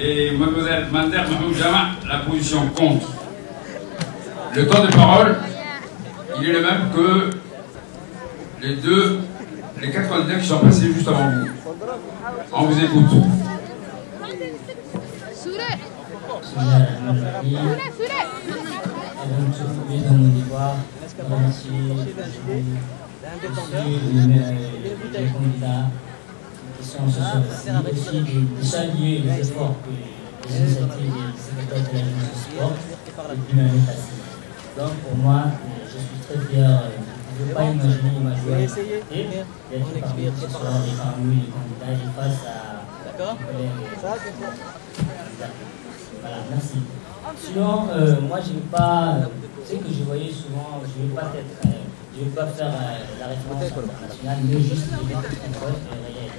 et mademoiselle Mander Mahmoud Jama, la position contre. Le temps de parole, il est le même que les 4 candidats qui sont passés juste avant vous. On vous écoute. Les candidats qui sont ce soir ici, aussi de saluer les efforts que les initiatives des secrétaires de la jeunesse du sport depuis l'année passée. Donc pour moi, je suis très fier. Je ne peux pas imaginer ma joie d'être parmi ce soir et parmi les candidats et face à voilà, merci. Sinon, moi je ne vais pas, ce que je voyais souvent, je ne vais pas être. Je ne vais pas faire la référence internationale, mais juste les méthodes concrètes et réelles.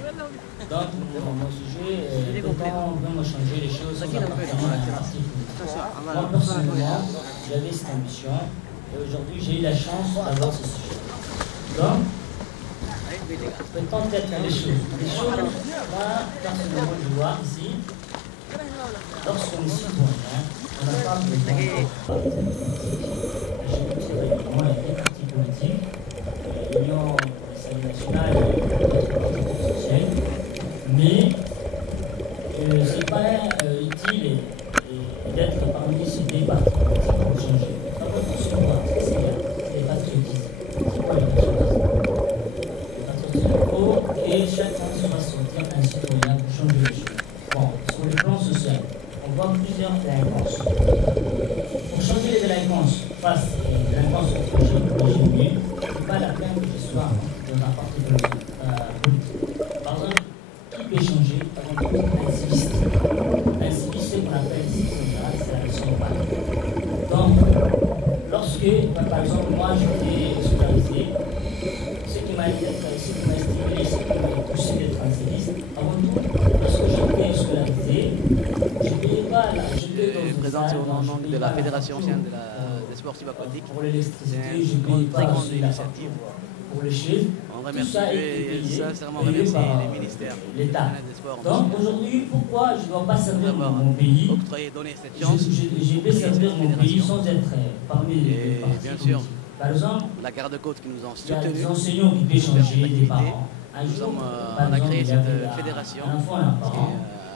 Donc, mon sujet, comment vraiment changer les choses sans appartenir à un parti politique. Moi, personnellement, j'avais cette ambition et aujourd'hui, j'ai eu la chance d'avoir ce sujet. Donc, peut-on peut-être les choses. Les choses, moi, personnellement, je vois ici, lorsqu'on est citoyen, on n'a pas besoin de politique, l'Union nationale sociale, mais ce n'est pas utile d'être parmi ces deux partis politiques pour changer. C'est quoi? C'est les patriotismes. C'est quoi les patriotismes? Les patriotismes, il faut que chacun soit sortir un citoyen pour changer les choses. Bon, sur le plan social, on voit plusieurs délinquances. Pour changer les délinquances face aux délinquances régime, c'est pas la peine que je sois dans un parti politique. Par exemple, qui peut changer? Par exemple, un civiste. Un civiste, c'est ce qu'on appelle ici, c'est la mission de parti. Donc, lorsque, par exemple, moi j'étais scolarisé, ce qui m'a stimulé, ce qui m'a poussé d'être un civiste, avant tout, lorsque j'étais scolarisé, je ne payais pas là. Présenté au nom de la Fédération ancienne des sportifs aquatiques. Pour l'électricité, je ne paye pas grande la facture. Pour les chefs, on tout ça a été payé sincèrement par les ministères l'État. des sports. Donc aujourd'hui, pourquoi je ne dois pas servir mon pays? Donner cette chance. Je vais servir mon pays sans être parmi les partis bien politiques. sûr, Par exemple, la garde-côte qui nous ont il y a des soutenus. enseignants qui peuvent changer, des parents. Un Nous jour, sommes, par on a exemple, créé il y avait cette fédération. un enfant et un parent.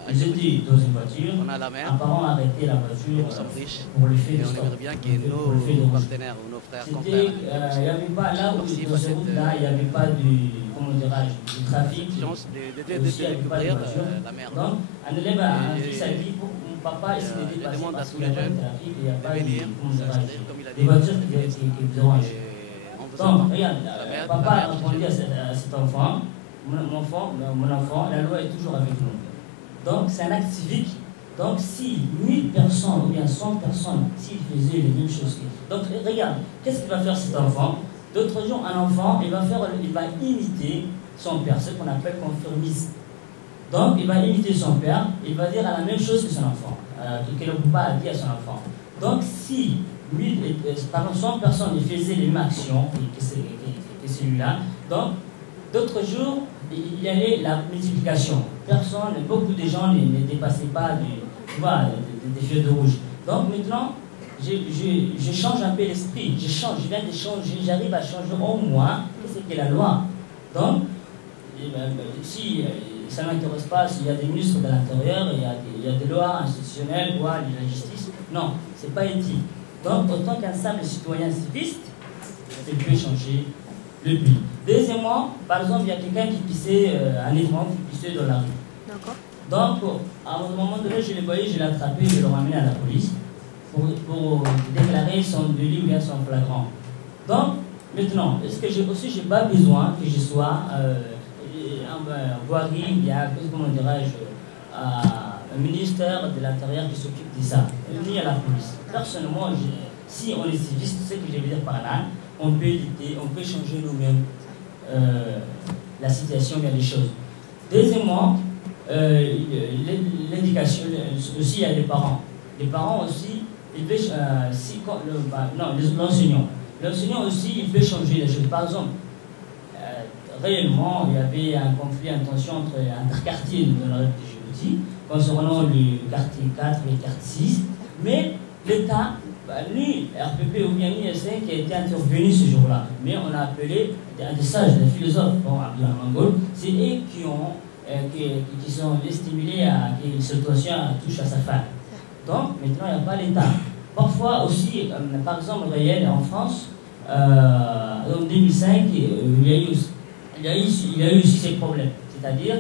à Ils étaient dans une voiture. On a la mer, Un parent a arrêté la voiture nous sommes riches. pour le fait Et de on stop. aimerait bien que Pour le fait de nos rouge. partenaires ou nos frères C'était, confrères il n'y avait pas là où dans ces routes-là, il n'y avait pas du, comment dirais-je, du trafic. chance de Aussi, il n'y avait pas de découvrir voiture. la mer. Donc, un élève, un fils a dit, mon papa essaie de dépasser demande à parce tous qu'il n'y a les pas de jeunes trafic, il n'y a pas de venir, de, comment dirais-je, comme il a des dit. voitures qui dérangent. On vous Donc, entend. regarde, La mer, papa a la mer, répondu à cet enfant, mon enfant, la loi est toujours avec nous. Donc, c'est un acte civique. Donc, si 1000 personnes ou bien 100 personnes, s'ils faisaient les mêmes choses, donc regarde, qu'est-ce qu'il va faire cet enfant? D'autres jours, un enfant, il va imiter son père, ce qu'on appelle conformisme. Donc, il va imiter son père, il va dire la même chose que son enfant, que le papa a dit à son enfant. Donc, si 100 personnes faisaient les mêmes actions que celui-là, donc, d'autres jours, il y avait la multiplication. Beaucoup de gens ne dépassaient pas des feux de rouge. Donc maintenant, je change un peu l'esprit. Je viens de changer, j'arrive à changer au moins ce qu'est la loi. Donc, si ça ne m'intéresse pas, s'il y a des ministres de l'Intérieur, il y a des lois institutionnelles, lois de la justice, non, ce n'est pas éthique. Donc, autant qu'un simple citoyen civiste, il peut changer le pays. Deuxièmement, par exemple, il y a quelqu'un qui pissait, un ivrogne qui pissait dans la rue. D'accord. Donc, à un moment donné, je le voyais, je l'ai attrapé, je l'ai ramené à la police pour déclarer son délit ou bien son flagrant. Donc, maintenant, est-ce que j'ai pas besoin que je sois un voirie, bien, comment dirais-je, un ministère de l'Intérieur qui s'occupe de ça, ni à la police. Personnellement, si on est civiste, ce que je veux dire par là, on peut éviter, on peut changer nous-mêmes la situation, il y a des choses. Deuxièmement, l'éducation, aussi il y a les parents. Les parents aussi, ils peuvent, l'enseignant. L'enseignant aussi, il peut changer les choses. Par exemple, réellement, il y avait un conflit, une tension entre interquartier dans la République de Djibouti. concernant le quartier 4, le quartier 6, mais l'État, ni RPP ou bien ni ISN qui a été intervenu ce jour-là, mais on a appelé des sages, des philosophes, bon, Abdullah Mangol, c'est eux qui sont stimulés à que cette situation touche à sa fin. Donc maintenant il n'y a pas l'État. Parfois aussi, par exemple, réel en France, en 2005, il y a eu aussi ces problèmes. C'est-à-dire,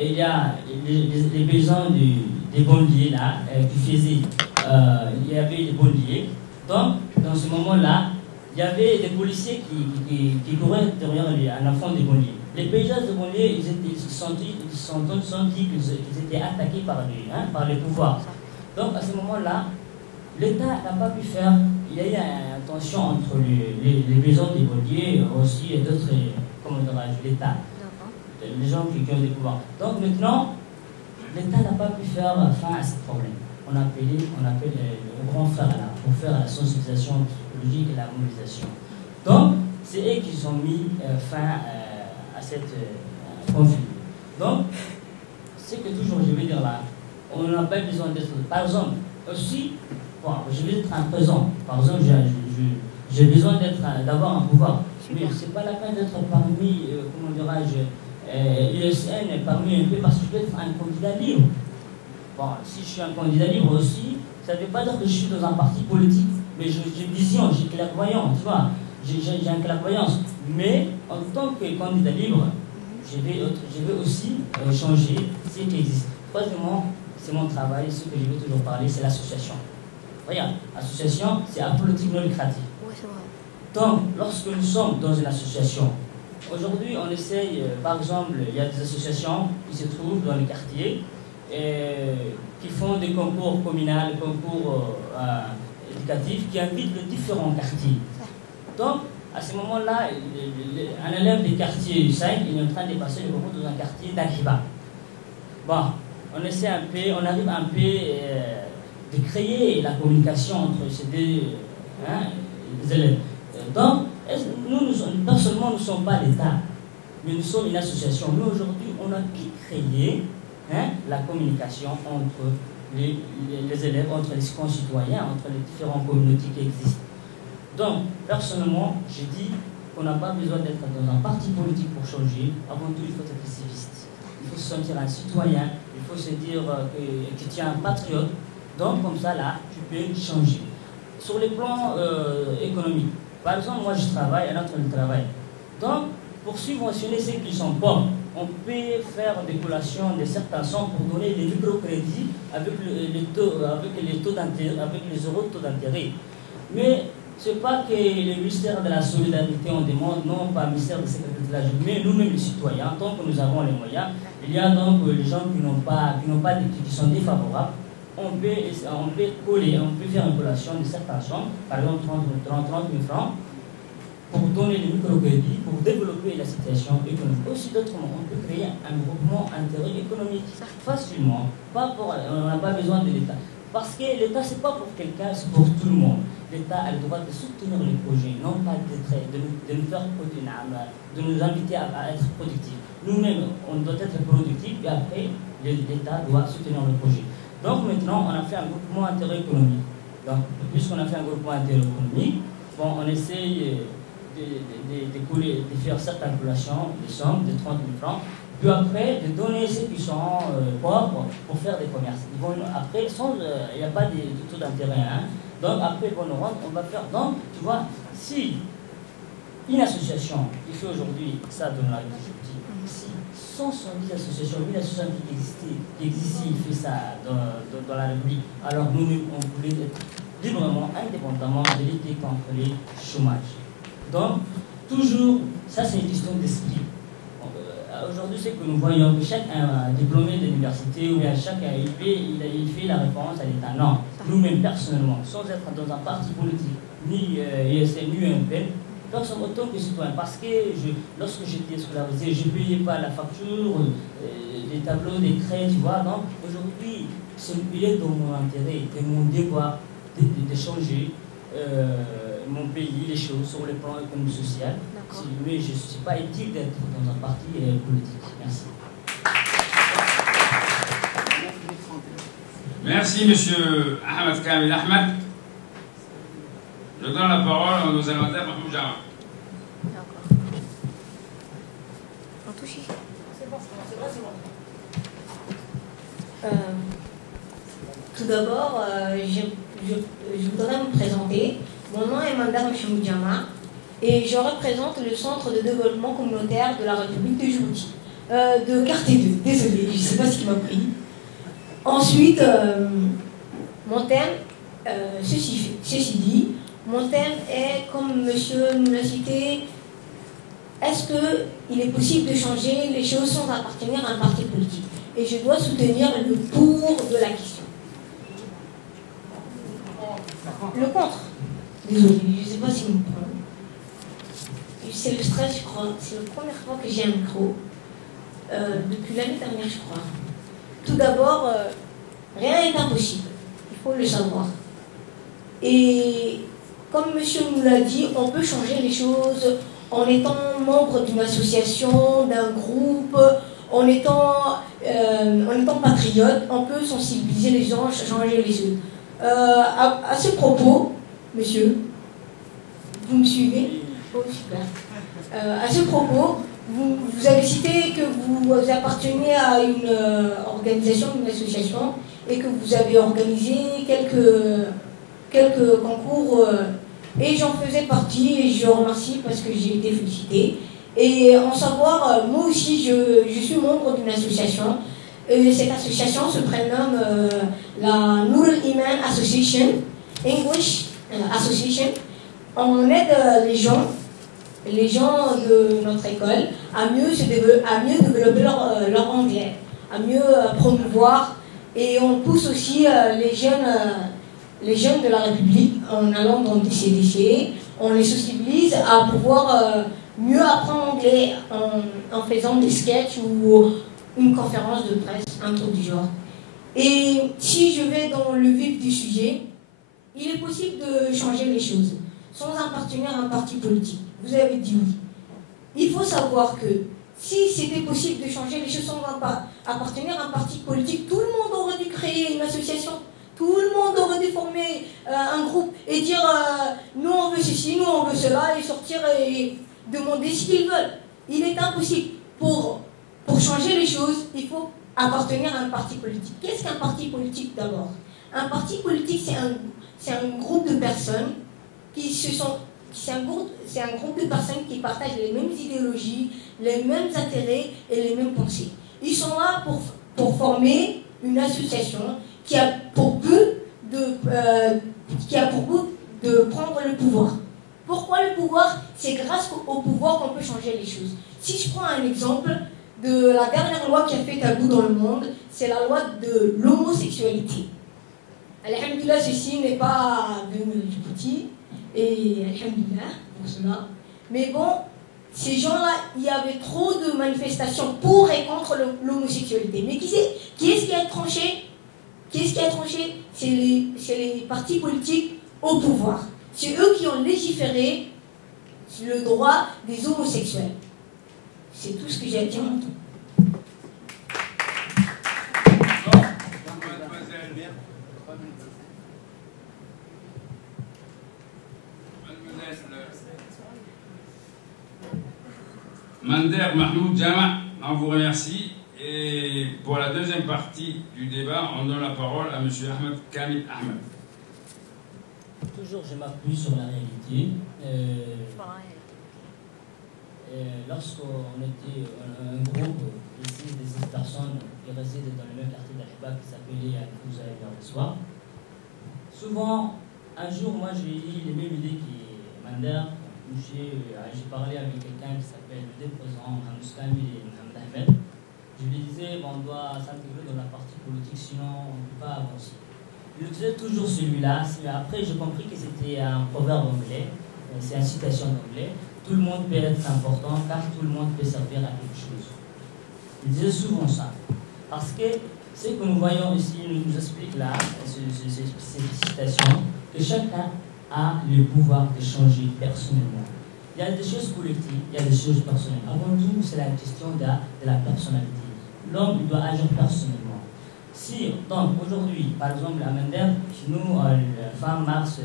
il y a les paysans des banlieues là, qui faisaient, il y avait des banlieues. Donc, dans ce moment-là, il y avait des policiers qui couraient derrière un enfant des banlieues. Les paysans des banlieues, ils se sont dit qu'ils étaient attaqués par les pouvoirs. Donc, à ce moment-là, l'État n'a pas pu faire. Il y a eu une tension entre les paysans des banlieues aussi et d'autres, comment dirais-je, l'État. Les gens qui ont des pouvoirs. Donc maintenant, l'État n'a pas pu faire fin à ce problème. On appelle le grand frère là pour faire la sensibilisation psychologique et la mobilisation. Donc, c'est eux qui ont mis fin à cette conflit. Donc, c'est que toujours je vais dire là, on n'a pas besoin d'être. Par exemple, aussi, bon, je vais être un présent. Par exemple, j'ai besoin d'avoir un pouvoir. Mais ce n'est pas la peine d'être parmi, comment dirais-je, l'USN parmi un peu parce que je peux être un candidat libre. Bon, si je suis un candidat libre aussi, ça ne veut pas dire que je suis dans un parti politique, mais j'ai vision, j'ai clairvoyance, tu vois, j'ai une clairvoyance. Mais en tant que candidat libre, je vais aussi changer ce qui existe. Troisièmement, c'est mon travail, ce que je vais toujours parler, c'est l'association. Regarde, l'association, c'est apolitique non lucratif. Oui, c'est vrai. Donc, lorsque nous sommes dans une association, aujourd'hui, on essaye, par exemple, il y a des associations qui se trouvent dans les quartiers qui font des concours communaux, des concours éducatifs qui invitent les différents quartiers. Donc, à ce moment-là, un élève des quartiers 5, il est en train de passer le concours dans un quartier d'Akiba. Bon, on essaie un peu, on arrive un peu de créer la communication entre ces deux élèves. Donc, personnellement, nous ne sommes pas l'État, mais nous sommes une association. Nous, aujourd'hui, on a pu créer la communication entre les élèves, entre les concitoyens, entre les différentes communautés qui existent. Donc, personnellement, je dis qu'on n'a pas besoin d'être dans un parti politique pour changer. Avant tout, il faut être civiste. Il faut se sentir un citoyen. Il faut se dire que tu es un patriote. Donc, comme ça, là, tu peux changer. Sur le plan économique, par exemple, moi, je travaille, un autre travaille. Donc, pour subventionner ceux qui sont pauvres, on peut faire des collations de certaines sommes pour donner des microcrédits avec les taux d'intérêt, avec les euros de taux d'intérêt. Mais ce n'est pas que le ministère de la Solidarité on demande, non pas le ministère de la Sécurité de la Jeunesse, mais nous-mêmes les citoyens, tant que nous avons les moyens, il y a donc les gens qui sont défavorables, on peut coller, on peut faire une collation de certaines sommes, par exemple 30 000 francs, pour donner les microcrédits, pour développer la situation économique. Aussi d'autrement, on peut créer un groupement d'intérêt économique facilement. On n'a pas besoin de l'État. Parce que l'État, ce n'est pas pour quelqu'un, c'est pour tout le monde. L'État a le droit de soutenir les projets, non pas de nous faire de nous inviter à être productifs. Nous-mêmes, on doit être productifs et après, l'État doit soutenir le projet. Donc maintenant, on a fait un groupement d'intérêt économique. Donc, puisqu'on a fait un groupement d'intérêt économique, bon, on essaye de faire certaines collations, des sommes de 30 000 francs, puis après de donner ceux qui sont pauvres pour faire des commerces. Ils vont, après, il n'y a pas de taux d'intérêt. Donc après, ils vont nous rendre, on va faire. Donc, tu vois, si une association qui fait aujourd'hui ça dans la Djibouti, si 170 associations, 1000 associations qui existent, qui fait ça dans la République, alors nous, on voulait être librement, indépendamment de lutter contre les chômages. Donc, toujours, ça c'est une question d'esprit. Aujourd'hui, c'est que nous voyons que chaque diplômé de l'université ou bien chaque il fait la référence à l'État. Non, nous-mêmes personnellement, sans être dans un parti politique, ni ISN, ni UMPN, personne autant que citoyen. Parce que lorsque j'étais scolarisé, je ne payais pas la facture, des tableaux, des craies, tu vois. Donc, aujourd'hui, il est dans mon intérêt et mon devoir de changer mon pays, les choses sur le plan économique et social. Mais je ne suis pas éthique d'être dans un parti politique. Merci. Merci, monsieur Ahmed Kamil Ahmed. Je donne la parole à nos élémentaires Mahmoud Jama. Tout d'abord, je voudrais me présenter. Mon nom est Mandar Mahmoud Jama et je représente le Centre de développement communautaire de la République de Djibouti. De quartier 2, désolé, je ne sais pas ce qui m'a pris. Ensuite, mon thème, ceci dit, mon thème est, comme monsieur nous l'a cité, est-ce qu'il est possible de changer les choses sans appartenir à un parti politique? Et je dois soutenir le pour de la question. Le contre. Désolé, je ne sais pas si vous me prenez. C'est le stress, je crois. C'est la première fois que j'ai un micro. Depuis l'année dernière, je crois. Tout d'abord, rien n'est impossible. Il faut le savoir. Et comme monsieur nous l'a dit, on peut changer les choses en étant membre d'une association, d'un groupe, en étant patriote, on peut sensibiliser les gens, changer les choses. À ce propos, monsieur, vous me suivez? Oh, super. À ce propos, vous avez cité que vous appartenez à une organisation, une association, et que vous avez organisé quelques concours, et j'en faisais partie, et je remercie parce que j'ai été félicitée. Et en savoir, moi aussi, je suis membre d'une association. Cette association se prénomme la Nourul Iman Association, English Association. On aide les gens de notre école à mieux développer leur anglais, à mieux promouvoir, et on pousse aussi les jeunes de la République en allant dans des CDC, on les sensibilise à pouvoir mieux apprendre l'anglais en faisant des sketchs ou une conférence de presse, un truc du genre. Et si je vais dans le vif du sujet, il est possible de changer les choses sans appartenir à un parti politique. Vous avez dit oui. Il faut savoir que si c'était possible de changer les choses sans appartenir à un parti politique, tout le monde aurait dû créer une association. Tout le monde aurait dû former un groupe et dire nous on veut ceci, nous on veut cela, et sortir et demander ce qu'ils veulent. Il est impossible. Pour changer les choses, il faut appartenir à un parti politique. Qu'est-ce qu'un parti politique d'abord? Un parti politique, c'est un groupe de personnes c'est un groupe de personnes qui partagent les mêmes idéologies, les mêmes intérêts et les mêmes pensées. Ils sont là pour former une association qui a pour but de prendre le pouvoir. Pourquoi le pouvoir? C'est grâce au pouvoir qu'on peut changer les choses. Si je prends un exemple de la dernière loi qui a fait tabou dans le monde, c'est la loi de l'homosexualité. Alhamdulillah, ceci n'est pas de Djibouti, et alhamdulillah pour cela. Mais bon, ces gens-là, il y avait trop de manifestations pour et contre l'homosexualité. Mais qui est-ce qui a tranché? Qu'est-ce qui a tranché? C'est les partis politiques au pouvoir. C'est eux qui ont légiféré le droit des homosexuels. C'est tout ce que j'ai à dire. Mander Mahmoud Jama, on vous remercie. Et pour la deuxième partie du débat, on donne la parole à M. Ahmed Kamil Ahmed. Toujours, je m'appuie sur la réalité. Lorsqu'on était un groupe de 6 personnes qui résidaient dans le même quartier d'Ahiba qui s'appelait Al-Fouza et Soir, souvent, un jour, moi j'ai eu les mêmes idées que Mander. J'ai parlé avec quelqu'un qui s'appelle le président Mohamed Kamil et Mohamed Ahmed. Je lui disais, on doit s'intégrer dans la partie politique, sinon on ne peut pas avancer. Je disais toujours celui-là, mais après j'ai compris que c'était un proverbe anglais, c'est une citation d'anglais. Tout le monde peut être important car tout le monde peut servir à quelque chose. Je disais souvent ça. Parce que ce que nous voyons ici nous explique là, cette citation, que chacun a le pouvoir de changer personnellement. Il y a des choses collectives, il y a des choses personnelles. Avant tout, c'est la question de la personnalité. L'homme doit agir personnellement. Si, donc aujourd'hui, par exemple, à Mender, nous, fin mars,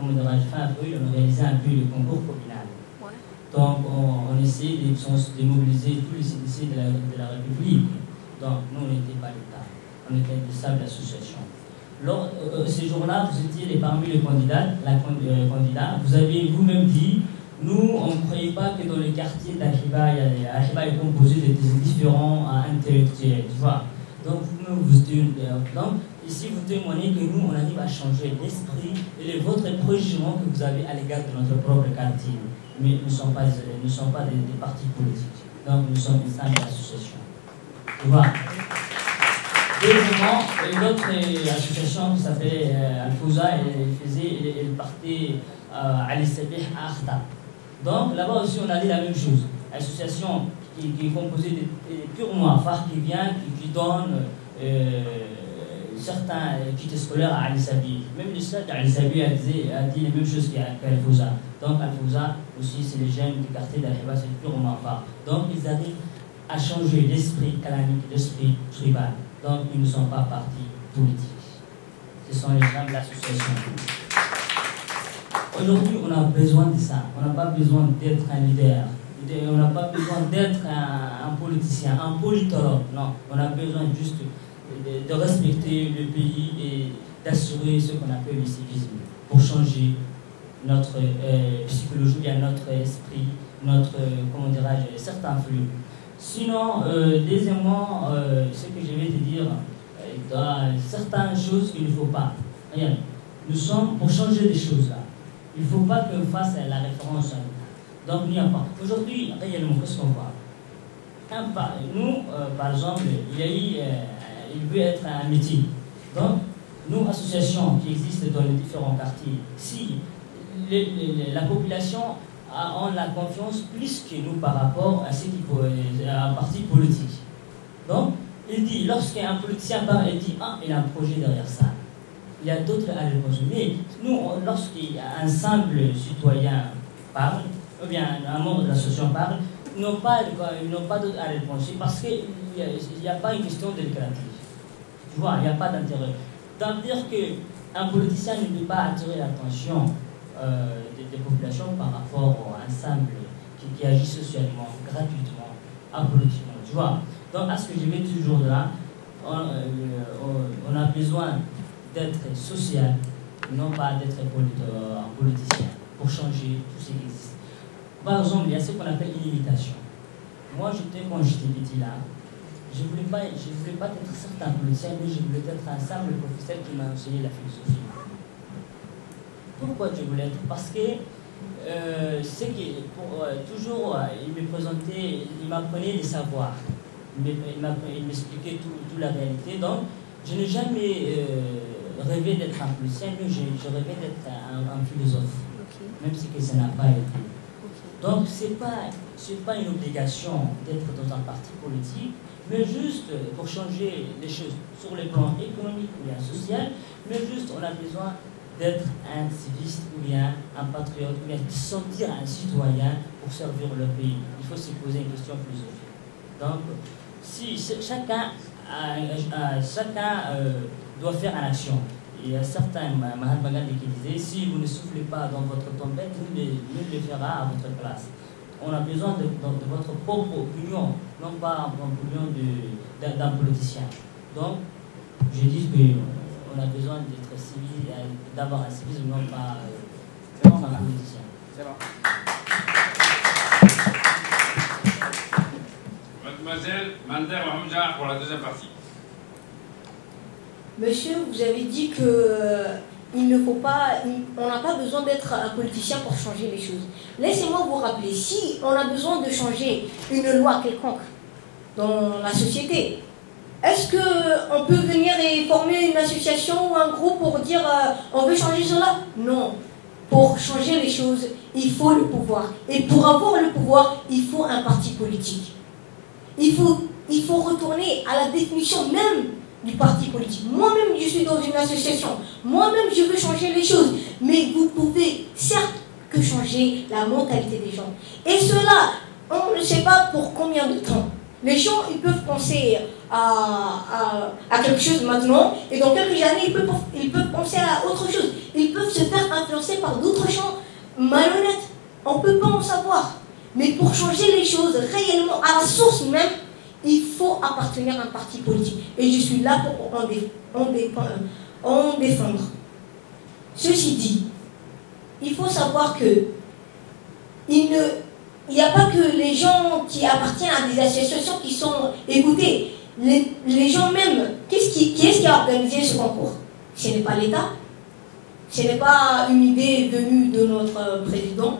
fin avril, on a réalisé un peu le concours communal. Ouais. Donc, on essaie de mobiliser tous les CDC de la République. Donc, nous, on n'était pas l'État, on était des sables d'association. Ces jours-là, vous étiez parmi les candidats, vous avez vous-même dit, nous, on ne croyait pas que dans les quartiers d'Achiba, Achiba est composé de différents intellectuels, tu vois. Donc, ici, vous témoignez que nous, on arrive à changer l'esprit et votre préjugement que vous avez à l'égard de notre propre quartier. Mais nous ne sommes pas des partis politiques. Donc, nous sommes une simple association. Tu vois. Deuxièmement, une autre association qui s'appelait Al-Fouza, elle partait à l'Issabih à Akhta. Donc, là-bas aussi, on a dit la même chose. Association qui est composée purement affaires qui vient, qui donne certains kits scolaires à Al-Sabi. Même le stade d'Al-Sabi a dit les mêmes choses qu'Al-Fouza. Donc Al-Fouza aussi, c'est les jeunes du quartier d'Al-Hiba, c'est purement affaires. Donc ils arrivent à changer l'esprit calamique, l'esprit tribal. Donc ils ne sont pas partis politiques. Ce sont les gens de l'association. Aujourd'hui, on a besoin de ça. On n'a pas besoin d'être un leader. On n'a pas besoin d'être un politicien, un politologue. Non, on a besoin juste de respecter le pays et d'assurer ce qu'on appelle le civisme pour changer notre psychologie, notre esprit, notre, comment dirais-je, certains flux. Sinon, deuxièmement, ce que je vais te dire, dans certaines choses qu'il ne faut pas. Regarde, nous sommes pour changer des choses là. Il ne faut pas qu'on fasse la référence. Donc, il n'y a pas. Aujourd'hui, réellement, qu'est-ce qu'on voit? Nous, par exemple, il veut être un meeting. Donc, nous, associations qui existent dans les différents quartiers, si la population a la confiance plus que nous par rapport à un parti politique. Donc, il dit, lorsqu'un politicien parle, il dit, ah, il a un projet derrière ça. Il y a d'autres à répondre. Mais nous, lorsqu'un simple citoyen parle, ou bien un membre de l'association parle, ils n'ont pas d'autre à répondre. Parce qu'il n'y a pas une question de lucratif. Tu vois, il n'y a pas d'intérêt. Donc, dire qu'un politicien ne peut pas attirer l'attention des populations par rapport à un simple qui agit socialement, gratuitement, apolitiquement. Tu vois. Donc, à ce que je vais toujours là, on a besoin d'être social, non pas d'être un politicien, pour changer tout ce qui existe. Par exemple, il y a ce qu'on appelle une imitation. Moi, quand j'étais petit là, je ne voulais pas être certain politicien, mais je voulais être un simple professeur qui m'a enseigné la philosophie. Pourquoi je voulais être? Parce que toujours, il me présentait, il m'apprenait les savoirs. Il m'expliquait toute la réalité. Donc, je n'ai jamais rêvé d'être un politicien, mais je rêvais d'être un philosophe. Okay. Même si ça n'a pas été. Okay. Donc, ce n'est pas une obligation d'être dans un parti politique, mais juste pour changer les choses sur le plan économique ou bien social, mais juste on a besoin d'être un civiste ou bien un patriote, ou bien de se sentir un citoyen pour servir le pays. Il faut se poser une question philosophique. Donc, si chacun doit faire une action. Il y a certains Mahatma Gandhi qui disaient, si vous ne soufflez pas dans votre trompette, nul ne le fera à votre place. On a besoin de votre propre opinion, non pas l'opinion d'un politicien. Donc, je dis qu'on a besoin d'être civil, d'avoir un civisme, non pas un politicien. C'est bon. Mademoiselle Mander Mahmoudja pour la deuxième partie. Monsieur, vous avez dit que on n'a pas besoin d'être un politicien pour changer les choses. Laissez-moi vous rappeler, si on a besoin de changer une loi quelconque dans la société, est-ce qu'on peut venir et former une association ou un groupe pour dire on veut changer cela? Non. Pour changer les choses, il faut le pouvoir. Et pour avoir le pouvoir, il faut un parti politique. Il faut retourner à la définition même du parti politique. Moi-même, je suis dans une association. Moi-même, je veux changer les choses. Mais vous pouvez, certes, que changer la mentalité des gens. Et cela, on ne sait pas pour combien de temps. Les gens, ils peuvent penser à quelque chose maintenant, et dans quelques années, ils peuvent penser à autre chose. Ils peuvent se faire influencer par d'autres gens malhonnêtes. On ne peut pas en savoir. Mais pour changer les choses réellement, à la source même, il faut appartenir à un parti politique. Et je suis là pour en défendre. Ceci dit, il faut savoir que il n'y a pas que les gens qui appartiennent à des associations qui sont écoutées. Les gens même, qui est-ce qui a organisé ce concours? Ce n'est pas l'État. Ce n'est pas une idée venue de notre président,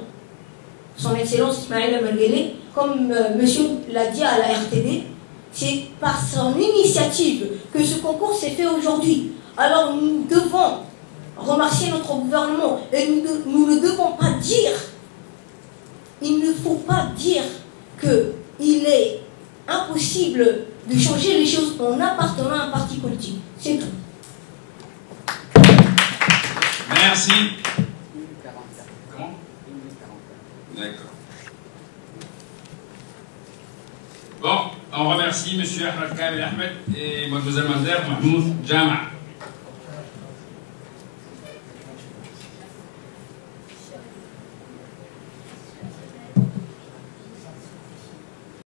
son Excellence Ismaël Mangele, comme monsieur l'a dit à la RTD. C'est par son initiative que ce concours s'est fait aujourd'hui. Alors nous devons remercier notre gouvernement et nous ne devons pas dire, il ne faut pas dire qu'il est impossible de changer les choses en appartenant à un parti politique. C'est tout. Merci. Comment? D'accord. Bon, on remercie M. Ahmed Kamel Ahmed et Mlle Mander Mahmoud Jama.